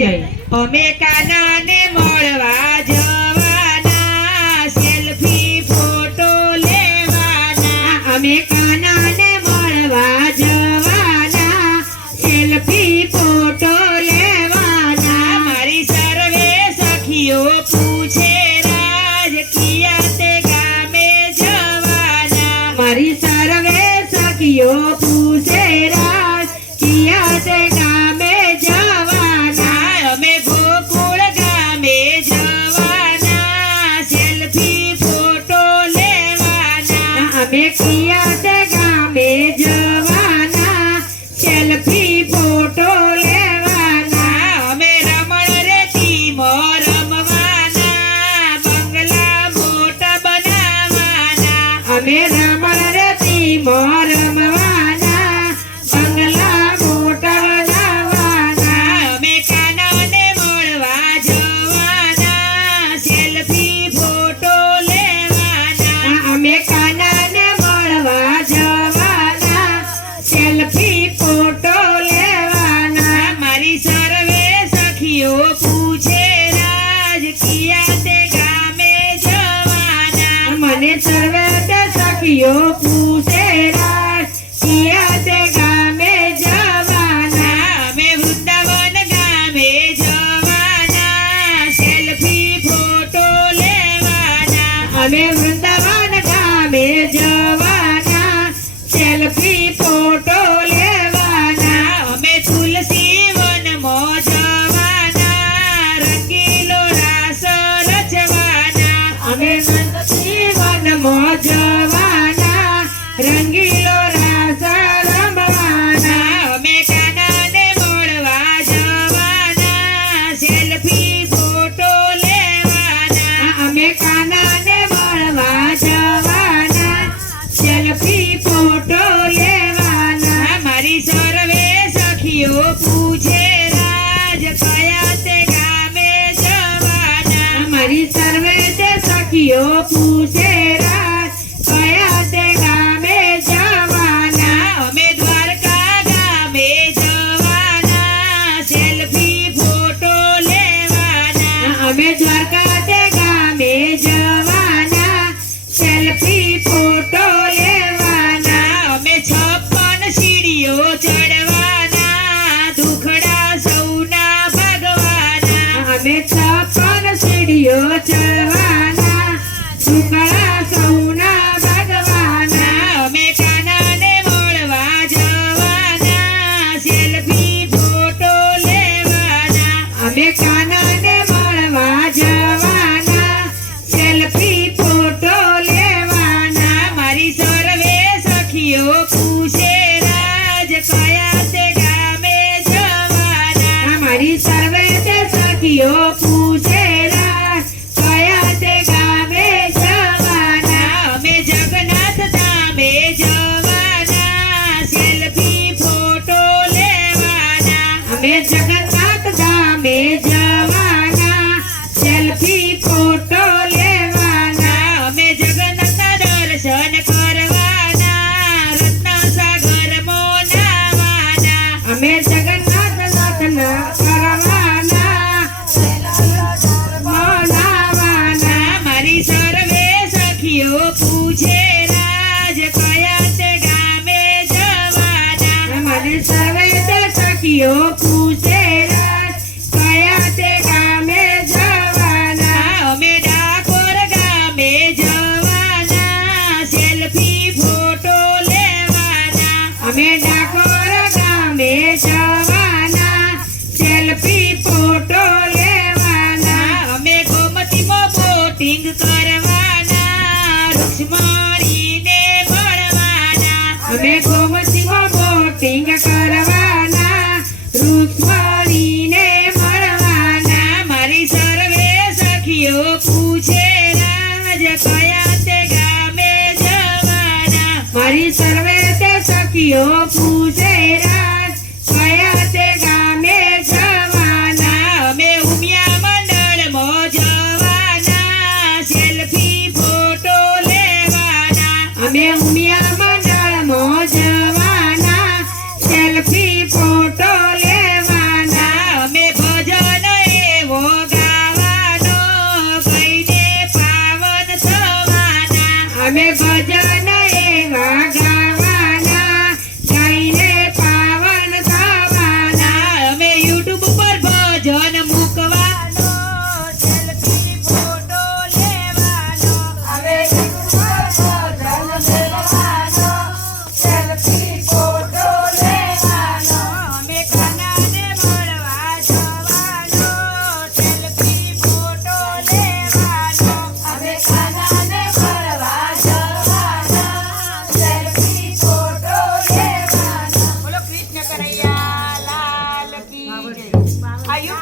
જય અમે કાનાને મળવા જવાના સેલ્ફી ફોટો લેવાના અમે કાનાને મળવા જવાના સેલ્ફી ફોટો લેવાના મારી સર્વે સખીઓ પૂછે રાજ કિયા તે ગામે જવાના મારી સર્વે સખીઓ પૂછે રાજ કિયા તે ગામે જવાના અમે ગોકુળ ગામે જવાના સેલ્ફી ફોટો લેવાના અમે કિયા તે ગામે જવાના સેલ્ફી ફોટો લેવાના અમે રમણ રેતીમાં રમવાના બંગલા મોટા બનાવવાના અમે રમણ રેતીમાં રમવાના બંગલા મોટા બનાવવાના અમે કાનાને મળવા જવાના સેલ્ફી ફોટો લેવાના અમે કાનાને મળવા જવાના સેલ્ફી ફોટો લેવાના મારી સર્વે સખીઓ પૂછે રાજ કિયા તે ગામે જવાના મને સર્વે તે સખીઓ પૂછે રાજ કિયા તે ગામે જવાના અમે વૃંદાવન ગામે જવાના સેલ્ફી ફોટો લેવાના અમે વૃંદાવન ગામે જવાના સેલ્ફી ફોટો લેવાના અમે તુલસી વનમાં જવાના રંગીલો રાસ રચવાના અમે જીવનમાં જવાના રંગીલો રાસ રમવાના અમે કાનાને મળવા જવાના સેલ્ફી ફોટો લેવાના અમે કાનાને મળવા જવાના સેલ્ફી ફોટો લેવાના મારી સર્વે સખીઓ પૂછે રાજ કયા તે ગામે જવાના મારી સર્વે તે સખીઓ પૂછે રાજ કયા તે ગામે જવાના અમે દ્વારકા ગામે જવાના સેલ્ફી ફોટો લેવાના અમે દ્વારકા તે ગામે જવાના સેલ્ફી ફોટો લેવાના અમે 56 સીડીઓ ચડવાના દુખડા સૌના ભગવાના અમે 56 સીડીઓ ચડવાના સુખડા સૌના ભગવાના અમે કાનાને મળવા જવાના સેલ્ફી ફોટો લેવાના અમે કાનાને મળવા જવાના સેલ્ફી ફોટો લેવાના મારી સર્વે સખીઓ પૂછે રાજ કયા તે ગામે જવાના મારી સર્વે તે સખીઓ પૂછે રાજ કયા તે ગામે જવાના અમે જગન્નાથ ધામે જવાના સેલ્ફી ફોટો લેવાના અમે જગન્નાથ